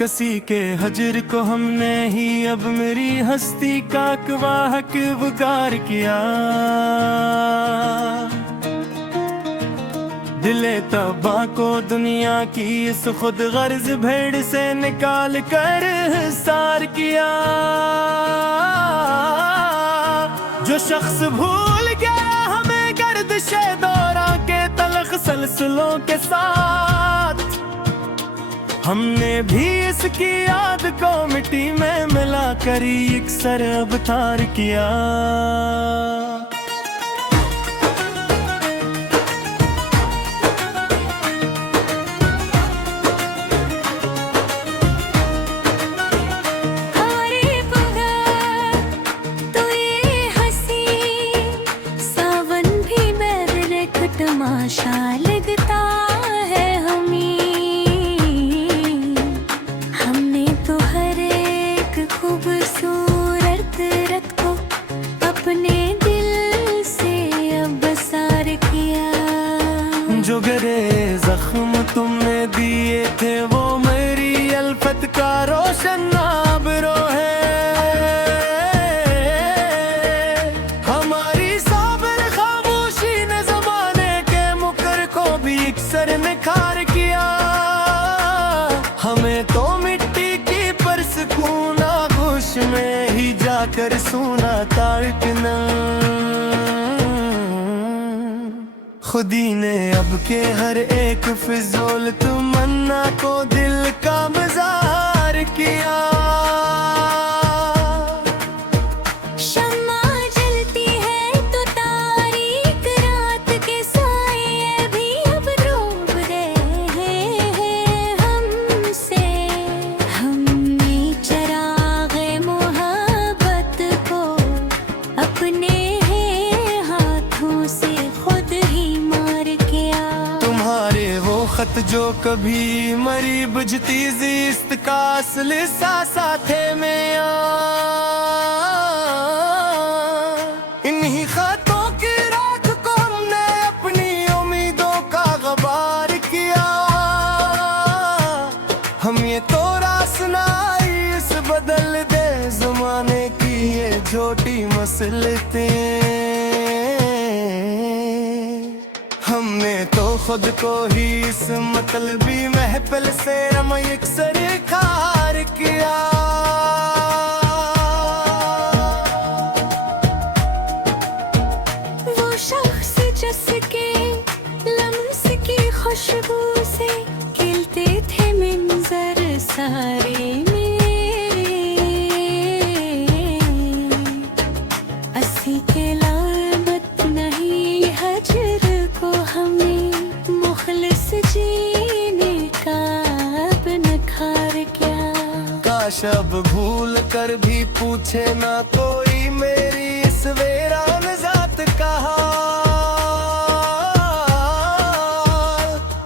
कसी के हजर को हमने ही अब मेरी हस्ती का वाहक वकार किया। दिले तबा को दुनिया की इस खुद गर्ज भेड़ से निकाल कर सार किया। जो शख्स भूल गया हमें गर्दिशे दौरा के तलख सलसलों के साथ, हमने भी इसकी याद को मिट्टी में मिला कर एक सर अवतार किया। तमाशा लगता है हमने तो हर एक खूबसूरत रत को अपने दिल से अब बसार किया। जो गरे जख्म तुमने दिए थे वो मेरी अल्फत का रोशन आबरो है। सर निखार किया। हमें तो मिट्टी की पर सुकून आगोश में ही जाकर सोना तारकना। खुदी ने अब के हर एक फिजूल तमन्ना को दिल का मजार किया। खत जो कभी मरी बुझती जिस्त का असल सासा थे में इन्हीं खतों की राख को हमने अपनी उम्मीदों का गबार किया। हम ये तो रासनाई इस बदल दे जमाने की ये छोटी मसलतें। हमने तो खुद को ही इस मतलबी महफिल से रमयक सरकार किया। वो शख्स जिसके लम्स की खुशबू से खिलते थे मंजर सारे मेरे, अस्सी के लामत नहीं हजर को हमें मुखलिस जीने का अब नखार क्या। काश अब भूल कर भी पूछे ना कोई मेरी इस वीरान जात का हाल।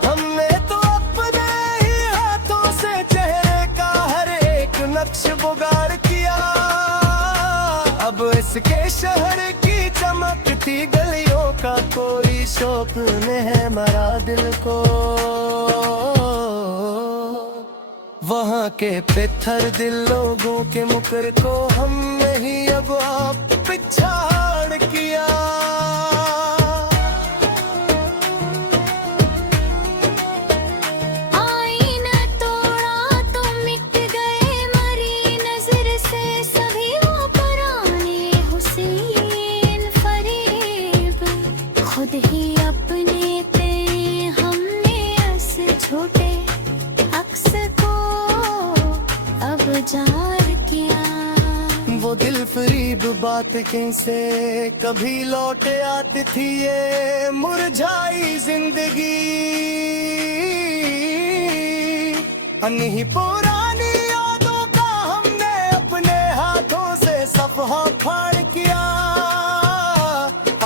हमने तो अपने ही हाथों से चेहरे का हर एक नक्श बुगाड़ किया। अब इसके शहर की चमकती गलियों का कोई शौक नहीं है मरा दिल को। वहाँ के पिथर दिल लोगों के मुकर को हमने ही अब आप पिछाड़ किया। आईना तोड़ा तो मिट गए मरी नजर से सभी वो पुराने हुसैन फरेब। खुद ही अपने पे हमने अस छोटे अक्स को अब जार किया। वो दिल फरीब बात कैसे कभी लौट आती थी ये मुरझाई जिंदगी। अनही पुरानी यादों का हमने अपने हाथों से सफहा फाड़ किया।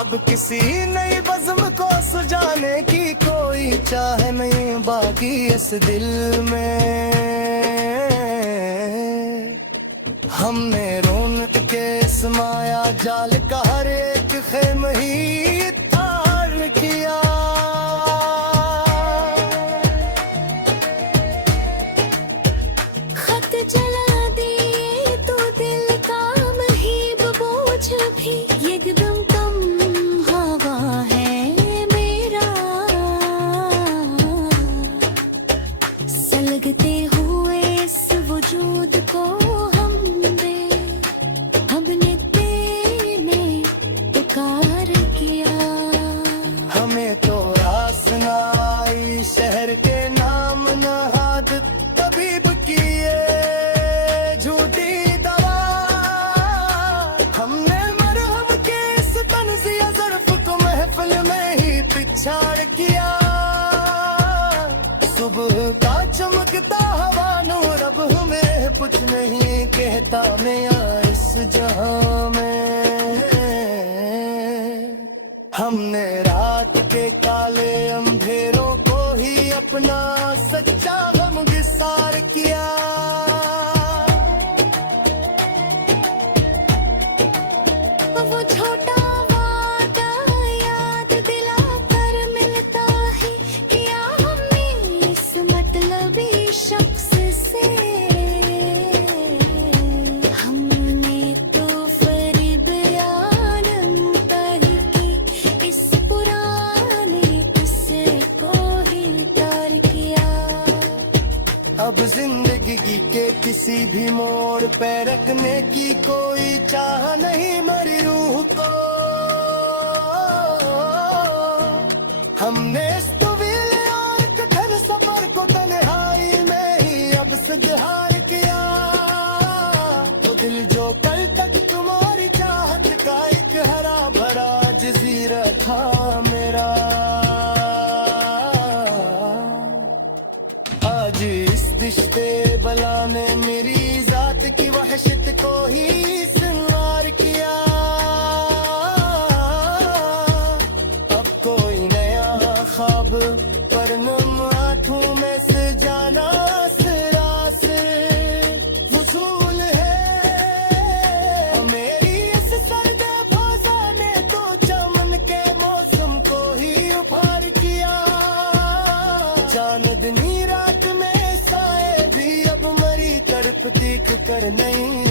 अब किसी नई बज़्म को सुजाने की कोई चाह नहीं बाकी इस दिल में। हमने रौनक के इस माया जाल का हर एक खेम ही तार किया। खता में या इस जहां में, हमने रात के काले अंधेरों को ही अपना सच्चा गम विसार किया। वो छोटा वादा याद दिलाकर मिलता है, किया हमने इस मतलबी शख्स से। हमने तो फरीब आलम पर की, इस पुराने किस्से को ही तार किया। अब जिंदगी के किसी भी मोड़ पे रखने की कोई चाह नहीं मरी रूह को। हमने इस तवील और कठिन सफर को तन्हाई में ही अब सुधार किया। तो दिल जो कल तक तुम्हारी चाहत का एक हरा भरा जजीरा था मेरा, आज इस रिश्ते बला ने मेरी जात की वहशत को ही संवार किया। अब कोई नया ख्वाब पर नम आंखों में से जाना वसूल है। मेरी इस सर्द भाषा ने तो चमन के मौसम को ही उपहार किया। चांदनी रात में साए भी अब मरी तड़प देख कर नहीं